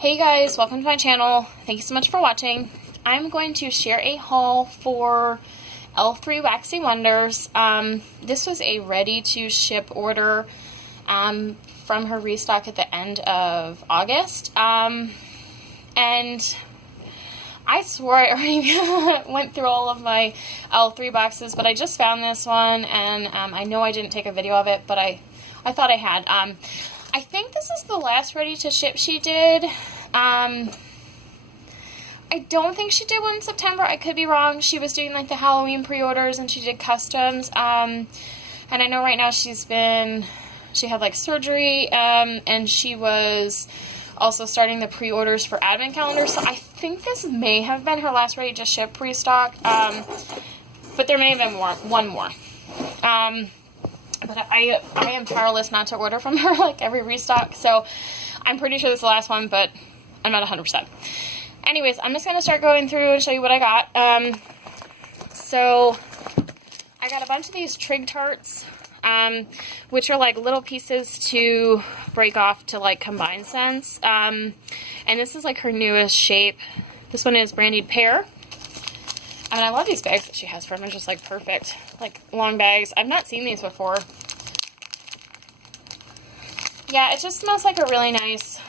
Hey guys, welcome to my channel. Thank you so much for watching. I'm going to share a haul for L3 Waxy Wonders. This was a ready-to-ship order from her restock at the end of August. And I swore I already went through all of my L3 boxes, but I just found this one, and I know I didn't take a video of it, but I thought I had. I think this is the last ready-to-ship she did. I don't think she did one in September. I could be wrong. She was doing like the Halloween pre-orders and she did customs. And I know right now she had like surgery, and she was also starting the pre-orders for advent calendars. So I think this may have been her last ready-to-ship restock. But there may have been one more. But I am powerless not to order from her like every restock, so I'm pretty sure this is the last one, but I'm not 100%. Anyways, I'm just going to start going through and show you what I got. So I got a bunch of these trig tarts, which are like little pieces to break off to like combine scents. And this is like her newest shape. This one is brandied pear. And I love these bags that she has for them. They're just like perfect. Like long bags. I've not seen these before. Yeah, it just smells like a really nice,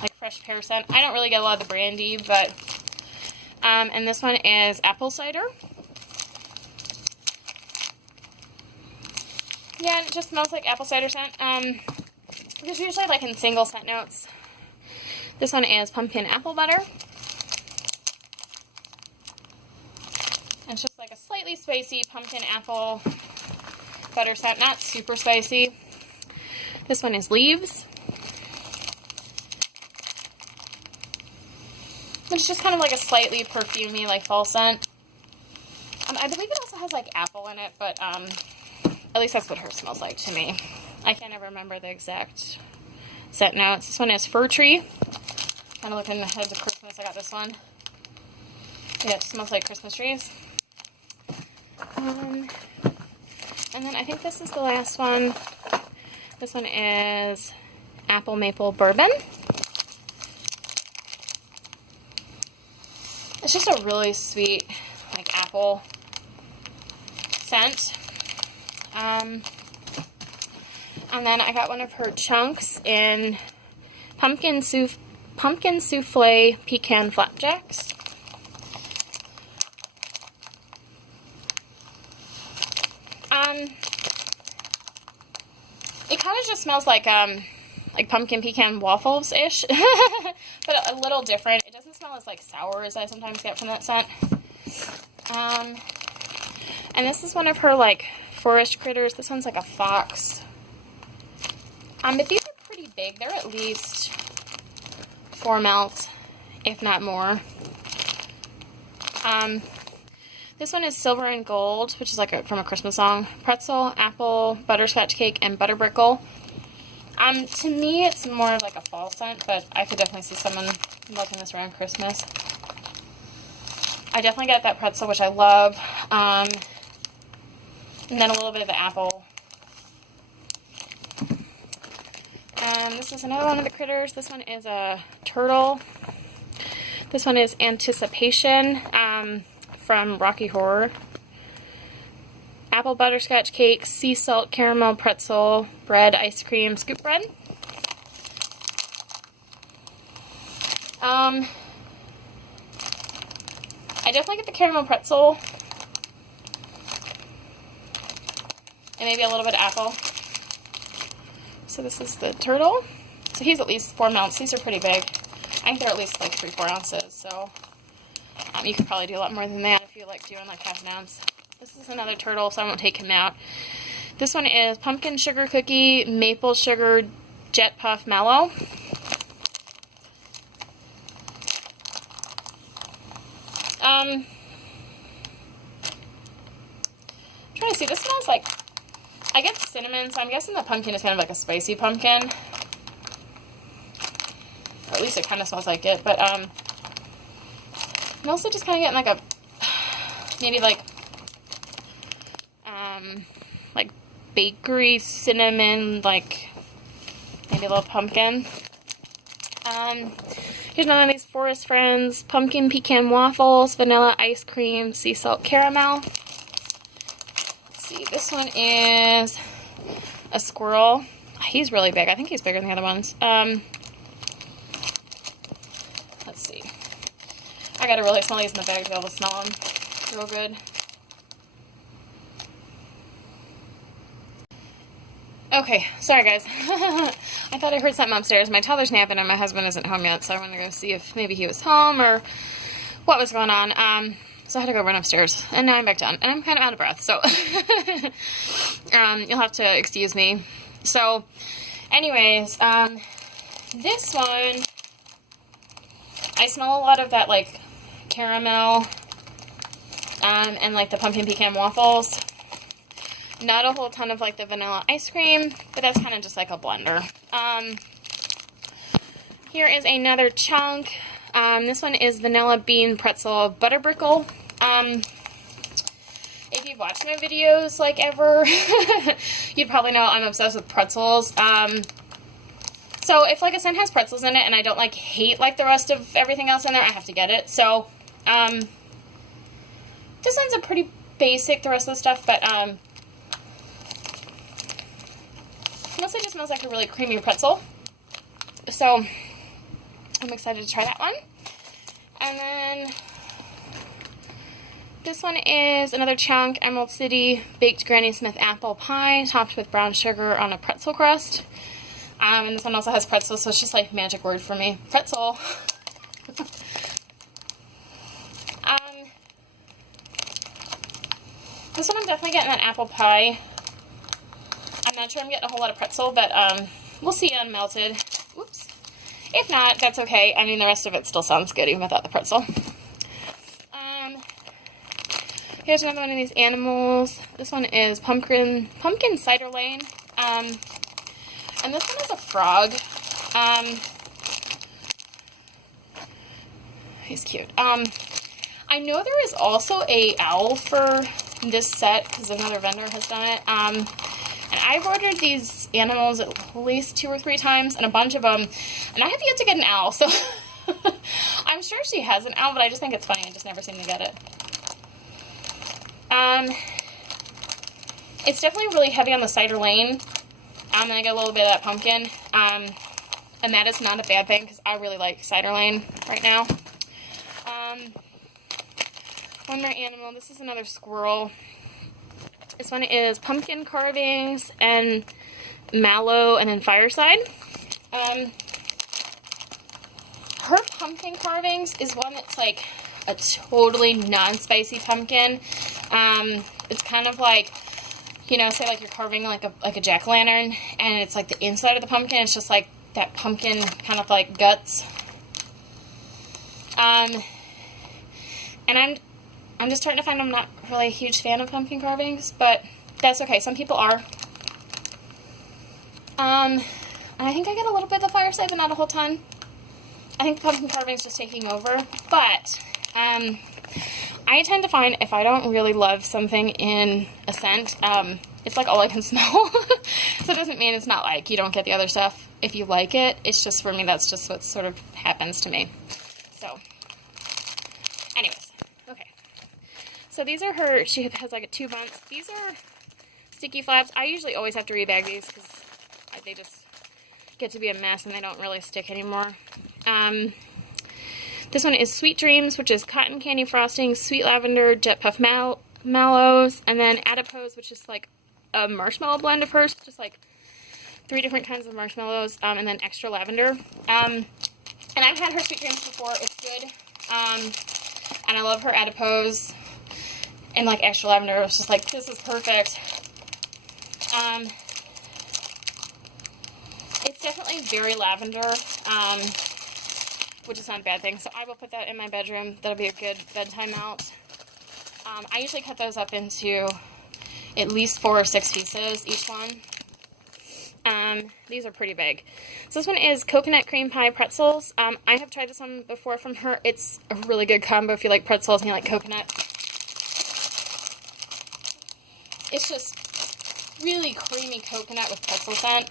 like fresh pear scent. I don't really get a lot of the brandy, but, and this one is apple cider. Yeah, it just smells like apple cider scent. There's usually like in single scent notes. This one is pumpkin apple butter. It's just like a slightly spicy pumpkin apple butter scent, not super spicy. This one is leaves. It's just kind of like a slightly perfumey, like fall scent. I believe it also has like apple in it, but at least that's what hers smells like to me. I can't ever remember the exact scent notes. This one is fir tree. Kind of looking ahead to Christmas, I got this one. Yeah, it smells like Christmas trees. And then I think this is the last one. This one is apple maple bourbon. It's just a really sweet, like apple scent. And then I got one of her chunks in pumpkin souffle pecan flapjacks. It kind of just smells like pumpkin pecan waffles-ish, but a little different. It doesn't smell as like sour as I sometimes get from that scent. And this is one of her like forest critters. This one's like a fox. But these are pretty big. They're at least 4 ml, if not more. This one is silver and gold, which is like from a Christmas song. Pretzel, apple, butterscotch cake, and butterbrickle. To me, it's more of like a fall scent, but I could definitely see someone liking this around Christmas. I definitely get that pretzel, which I love. And then a little bit of the apple. This is another one of the critters. This one is a turtle. This one is Anticipation. From Rocky Horror. Apple butterscotch cake, sea salt caramel pretzel, bread, ice cream, scoop bread. I definitely get the caramel pretzel. And maybe a little bit of apple. So this is the turtle. So he's at least 4 ml. These are pretty big. I think they're at least like 3-4 ounces, so you could probably do a lot more than that if you like doing like half an ounce. This is another turtle, so I won't take him out. This one is pumpkin sugar cookie, maple sugar, jet puff mallow. I'm trying to see, this smells like, I get cinnamon, so I'm guessing the pumpkin is kind of like a spicy pumpkin. Or at least it kind of smells like it, but I'm also just kind of getting like a, maybe like bakery cinnamon, like maybe a little pumpkin. Here's one of these Forest Friends pumpkin pecan waffles, vanilla ice cream, sea salt caramel. Let's see, this one is a squirrel. He's really big. I think he's bigger than the other ones. Let's see. I gotta really smell these in the bag to be able to smell them. Real good. Okay, sorry guys. I thought I heard something upstairs. My toddler's napping and my husband isn't home yet, so I wanted to go see if maybe he was home or what was going on. So I had to go run upstairs, and now I'm back down, and I'm kind of out of breath, so you'll have to excuse me. So, anyways, this one, I smell a lot of that, like, caramel, and, like, the pumpkin pecan waffles. Not a whole ton of, like, the vanilla ice cream, but that's kind of just like a blender. Here is another chunk. This one is vanilla bean pretzel butterbrickle. If you've watched my videos, like, ever, you'd probably know I'm obsessed with pretzels. So if, like, a scent has pretzels in it and I don't, like, hate, like, the rest of everything else in there, I have to get it. So, this one's a pretty basic, the rest of the stuff, but, mostly just smells like a really creamy pretzel. So, I'm excited to try that one. And then, this one is another chunk, Emerald City Baked Granny Smith Apple Pie, topped with brown sugar on a pretzel crust. And this one also has pretzels, so it's just like magic word for me. Pretzel. This one I'm definitely getting that apple pie. I'm not sure I'm getting a whole lot of pretzel, but we'll see on melted. Whoops. If not, that's okay. I mean, the rest of it still sounds good even without the pretzel. Here's another one of these animals. This one is pumpkin cider lane. And this one is a frog. He's cute. I know there is also a owl for this set because another vendor has done it. And I've ordered these animals at least 2 or 3 times and a bunch of them, and I have yet to get an owl, so I'm sure she has an owl, but I just think it's funny. I just never seem to get it. It's definitely really heavy on the cider lane, and I get a little bit of that pumpkin, and that is not a bad thing because I really like cider lane right now. One more animal. This is another squirrel. This one is pumpkin carvings and mallow and then fireside. Her pumpkin carvings is one that's like a totally non-spicy pumpkin. It's kind of like, you know, say like you're carving like a jack-o'-lantern, and it's like the inside of the pumpkin, it's just like that pumpkin kind of like guts. And I'm just starting to find I'm not really a huge fan of pumpkin carvings, but that's okay. Some people are. I think I get a little bit of the fireside, but not a whole ton. I think pumpkin carving is just taking over, but I tend to find if I don't really love something in a scent, it's like all I can smell. So it doesn't mean it's not like you don't get the other stuff if you like it. It's just for me, that's just what sort of happens to me. So, anyways, okay. So these are her, she has like a 2 bunts. These are sticky flaps. I usually always have to rebag these because they just get to be a mess and they don't really stick anymore. This one is Sweet Dreams, which is cotton candy frosting, sweet lavender, jet puff mallows, and then adipose, which is like a marshmallow blend of hers, just like 3 different kinds of marshmallows, and then extra lavender. And I've had her Sweet Dreams before. It's good. And I love her adipose and like extra lavender. It's just like, this is perfect. It's definitely very lavender, which is not a bad thing. So I will put that in my bedroom. That'll be a good bedtime mount. I usually cut those up into at least 4 or 6 pieces, each one. These are pretty big. So this one is coconut cream pie pretzels. I have tried this one before from her. It's a really good combo if you like pretzels and you like coconut. It's just really creamy coconut with pretzel scent.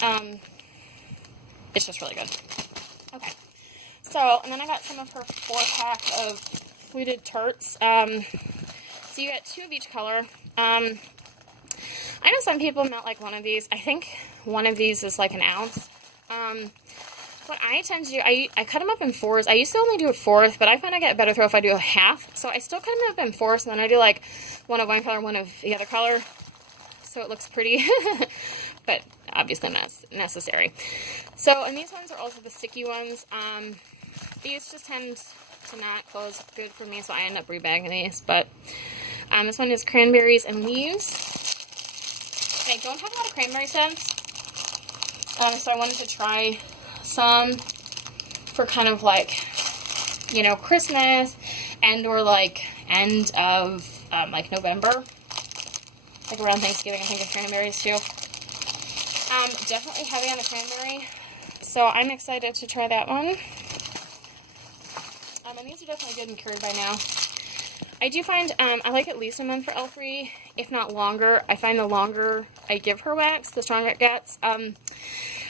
It's just really good. Okay. So, and then I got some of her 4-pack of fluted tarts. So you get 2 of each color. I know some people melt like one of these. I think one of these is like an ounce. What I tend to do, I cut them up in 4s. I used to only do a 4th, but I find I get a better throw if I do a half. So I still cut them up in 4s, and then I do like one of one color, one of the other color. So it looks pretty, but obviously not necessary. So, and these ones are also the sticky ones. These just tend to not close good for me, so I end up rebagging these. But this one is cranberries and leaves. And I don't have a lot of cranberry scents, so I wanted to try some for kind of like, you know, Christmas and or like end of like November, like around Thanksgiving. I think of cranberries too. Definitely heavy on the cranberry, so I'm excited to try that one. And these are definitely good and cured by now. I do find I like at least a month for L3, if not longer. I find the longer I give her wax, the stronger it gets. And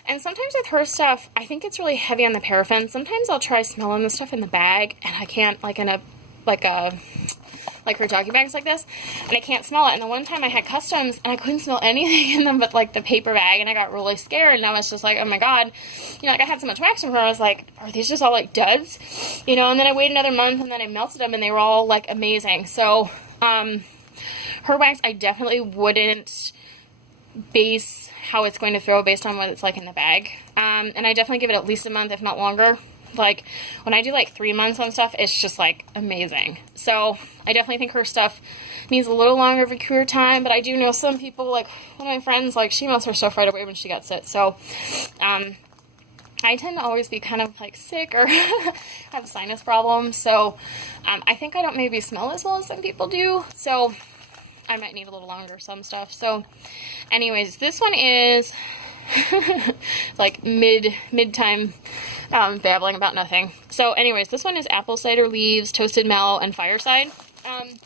sometimes with her stuff, I think it's really heavy on the paraffin. Sometimes I'll try smelling the stuff in the bag, and I can't, like in a, like her doggy bags like this, and I can't smell it. And the one time I had customs, and I couldn't smell anything in them but like the paper bag, and I got really scared, and I was just like, oh my god, you know, like I had so much wax from her, I was like, are these just all like duds? You know, and then I waited another month, and then I melted them, and they were all like amazing. So, her wax, I definitely wouldn't base how it's going to throw based on what it's like in the bag. And I definitely give it at least a month, if not longer. Like, when I do like 3 months on stuff, it's just like amazing. So I definitely think her stuff needs a little longer of a cure time, but I do know some people, like one of my friends, like she melts her stuff right away when she gets it. So I tend to always be kind of like sick or have sinus problems. So I think I don't maybe smell as well as some people do. So I might need a little longer some stuff. So anyways, this one is like mid-time babbling about nothing. So anyways, this one is apple cider leaves, toasted mallow, and fireside. And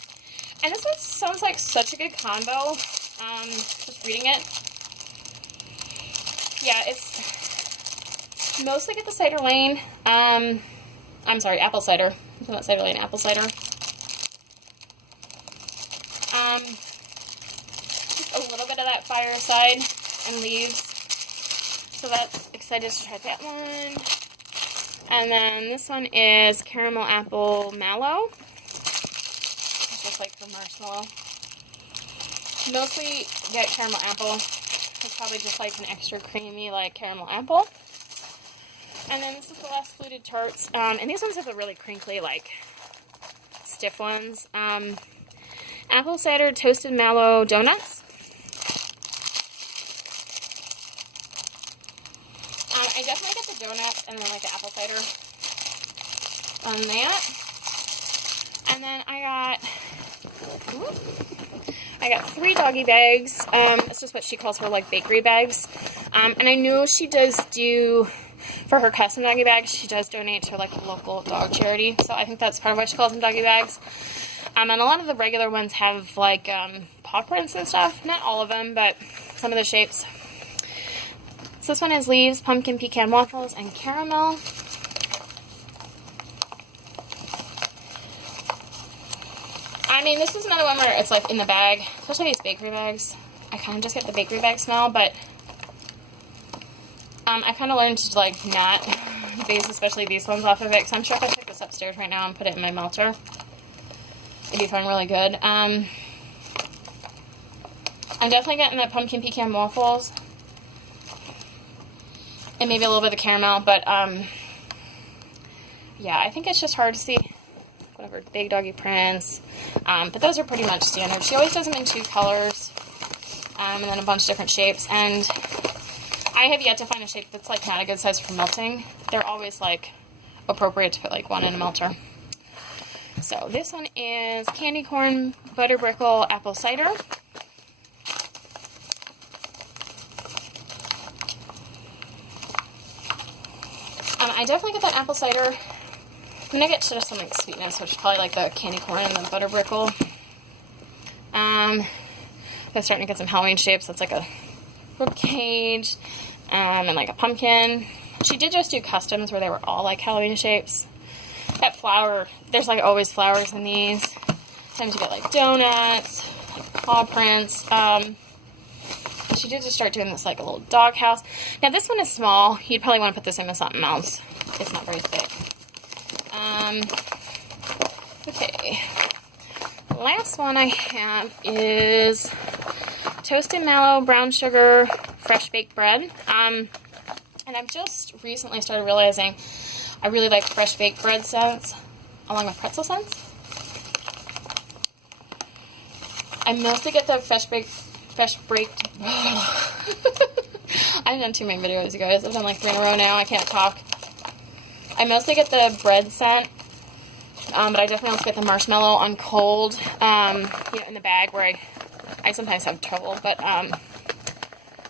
this one sounds like such a good combo. Just reading it. Yeah, it's mostly get the cider lane. I'm sorry, apple cider. It's not cider lane, apple cider. Just a little bit of that fireside and leaves. So that's excited to try that one. And then this one is caramel apple mallow. It's just like the marshmallow. Mostly get caramel apple. It's probably just like an extra creamy like caramel apple. And then this is the last fluted tarts. And these ones have the really crinkly like stiff ones. Apple cider toasted mallow donuts. I definitely get the donuts and then like the apple cider on that. And then I got 3 doggy bags. It's just what she calls her like bakery bags. And I know she does do, for her custom doggy bags, she does donate to like a local dog charity. So I think that's part of why she calls them doggy bags. And a lot of the regular ones have like paw prints and stuff. Not all of them, but some of the shapes. So this one is leaves, pumpkin, pecan waffles, and caramel. I mean, this is another one where it's like in the bag, especially these bakery bags. I kind of just get the bakery bag smell, but I kind of learned to like not base especially these ones off of it, because I'm sure if I took this upstairs right now and put it in my melter, it'd be feeling really good. I'm definitely getting the pumpkin pecan waffles. And maybe a little bit of the caramel, but yeah, I think it's just hard to see whatever big doggy prints. But those are pretty much standard. She always does them in 2 colors, and then a bunch of different shapes. And I have yet to find a shape that's like not a good size for melting. They're always like appropriate to put like one in a melter. So this one is candy corn, butter brickle, apple cider. I definitely get that apple cider. I'm going to get just some like sweetness, which is probably like the candy corn and the butter brickle. I'm starting to get some Halloween shapes. That's like a rib cage and like a pumpkin. She did just do customs where they were all like Halloween shapes. That flower, there's like always flowers in these. Sometimes you get like donuts, like paw prints. She did just start doing this like a little dog house. Now this one is small. You'd probably want to put this in with something else. It's not very thick. Okay. Last one I have is Toasted Mallow Brown Sugar Fresh Baked Bread. And I've just recently started realizing I really like fresh baked bread scents along with pretzel scents. I mostly get the fresh baked I've done too many videos, you guys. I've done like 3 in a row now. I can't talk. I mostly get the bread scent, but I definitely also get the marshmallow on cold, you know, in the bag where I sometimes have trouble, but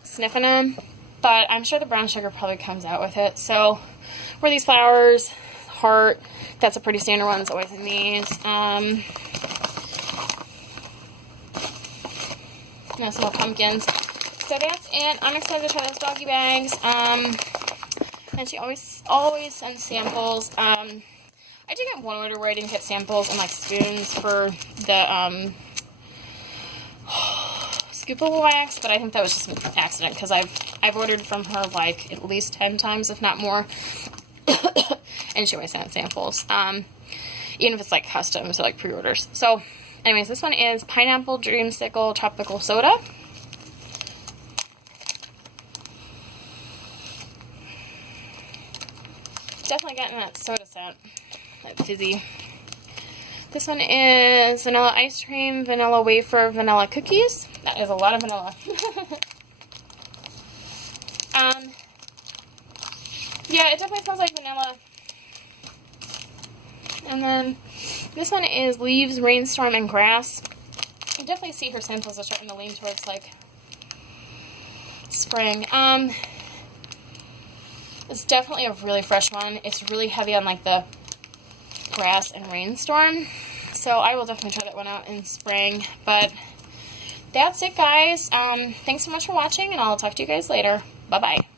sniffing them. But I'm sure the brown sugar probably comes out with it. So, where these flowers, heart, that's a pretty standard one. It's always in these. Now some more pumpkins. So that's it. I'm excited to try those doggy bags. And she always sends samples. I did get one order where I didn't get samples and like spoons for the scoopable wax, but I think that was just an accident because I've ordered from her like at least 10 times, if not more. And she always sent samples. Even if it's like custom, so like pre-orders. So anyways, this one is Pineapple Dreamsicle Tropical Soda. Definitely getting that soda scent, that fizzy. This one is Vanilla Ice Cream, Vanilla Wafer, Vanilla Cookies. That is a lot of vanilla. Yeah, it definitely smells like vanilla. And then this one is Leaves, Rainstorm, and Grass. You definitely see her samples are starting to lean towards like spring. It's definitely a really fresh one. It's really heavy on like the grass and rainstorm. So I will definitely try that one out in spring. But that's it, guys. Thanks so much for watching, and I'll talk to you guys later. Bye-bye.